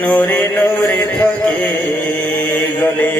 নূরে নূরে থকে গলে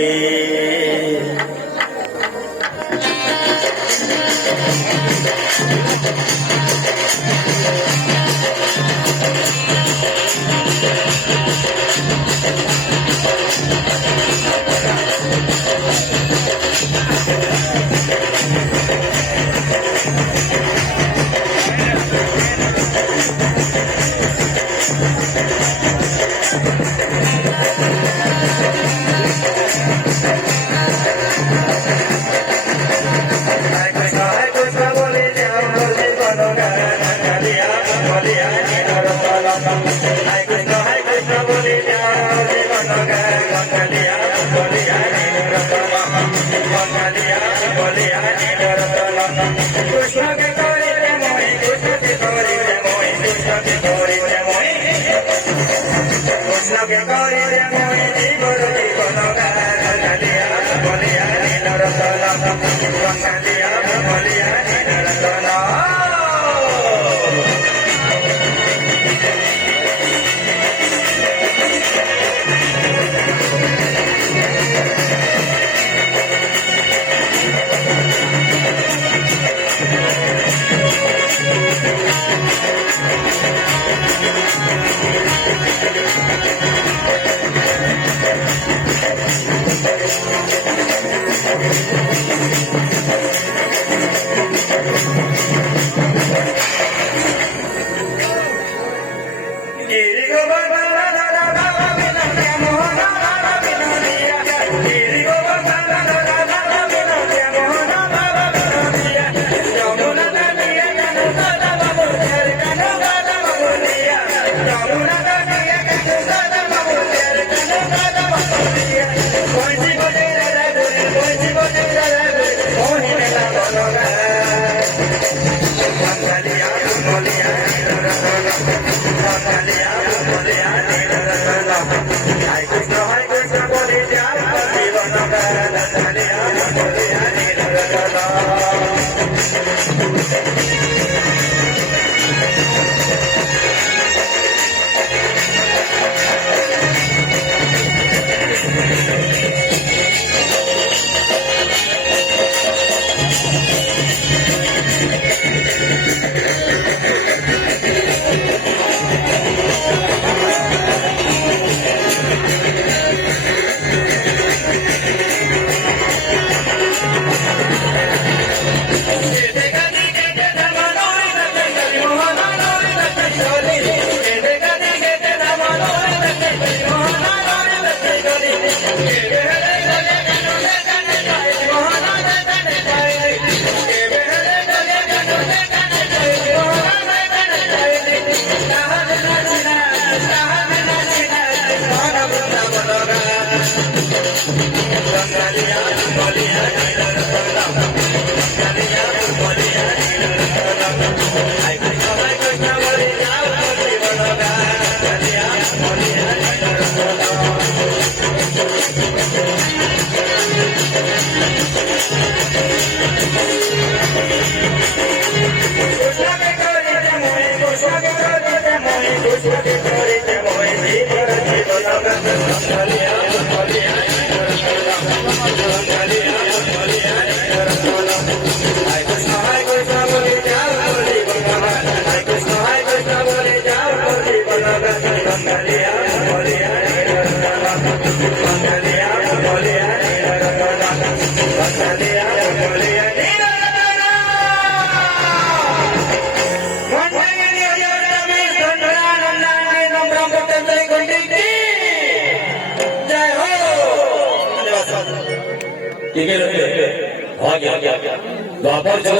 द्वापर जो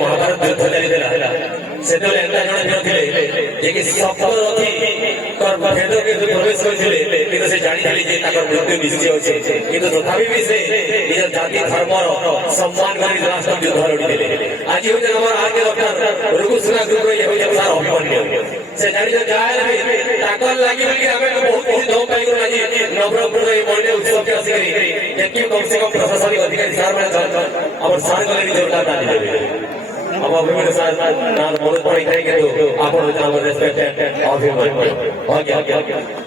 महाभारत युद्ध चलता से सप्तरथी भेद के प्रवेश करते से जानी मृत्यु निश्चय अच्छे कि तथापि भी से निज जाति धर्मर सम्मान कर राष्ट्र युद्ध लड़ीदे आज हूँ आगे डॉक्टर रुगुसुना ग्रुप सार अभिमन्यु से जानी जाए लगे बहुत किसी दम पाई आज नवरंगपुर मंडे उत्सव के आसिक कम से कम प्रशासनिक अधिकारी सार मैंने सार गले जोरदार दादी देवे अब अभिमन्यु सार ना मन पड़े आप रेस्पेक्टेड अभिमन्यु ଆଜ୍ଞା ଆଜ୍ଞା ଆଜ୍ଞା